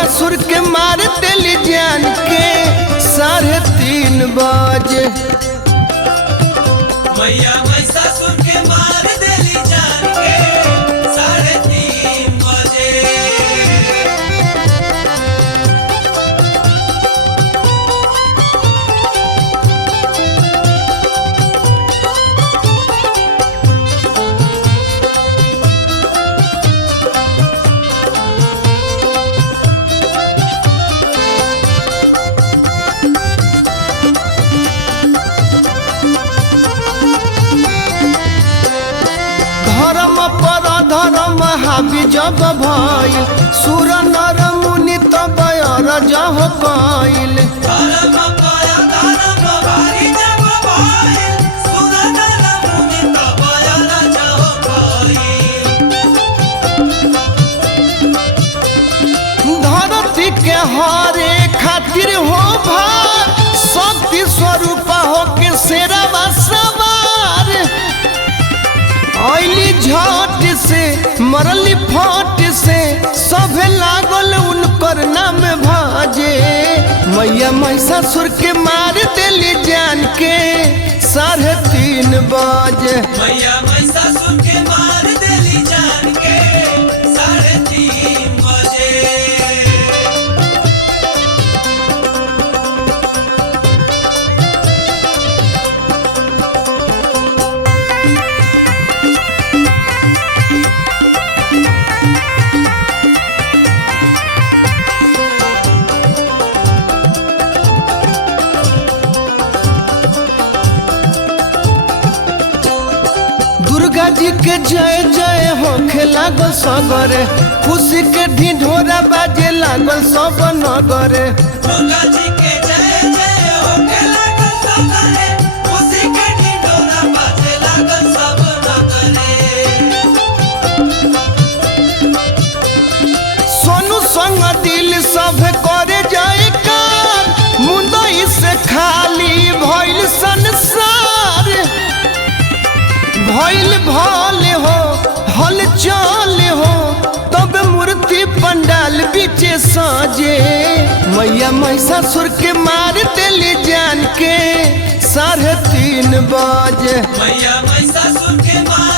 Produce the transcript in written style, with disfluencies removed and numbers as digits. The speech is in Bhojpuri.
महिषासुर के मार दिली जान के 3:30 बजे। मैया महिषासुर के मार देली जान के 3:30 बजे। धर्म पर धर्म हावी जब भइल सुर नर मुनि तब जह कइल। धर्म पर धर्म भारी जब भइल सुर नर मुनि तब जह कइल। धरती के हरे खातिर हो भार शक्ति स्वरूप हो के शेरवा सवार। ऐली झट से मरली फट से सभे लागल उनकर नाम भाजे। मैया महिषासुर के मार दिली जान के 3:30 बजे। मैया महिषासुर के मार देली जान के 3:30 बजे। दुर्गा जी के जय जय होखे लागल सगरे खुशी के ढिढोरा बाजे लागल सब नगरे। दुर्गा जी के जय जय होके लागल सगरे खुशी के ढिढोरा बाजे लागल सब नगरे। सोनू संग दिल सब करे जाए कार मुंदई से खाली भइल संसार। भइल भले हो हल चल हो तब मूर्ति पंडाल बीचे साजे। मैया महिषासुर के मार दिली जान के 3:30 बजे। मैया महिषासुर के मार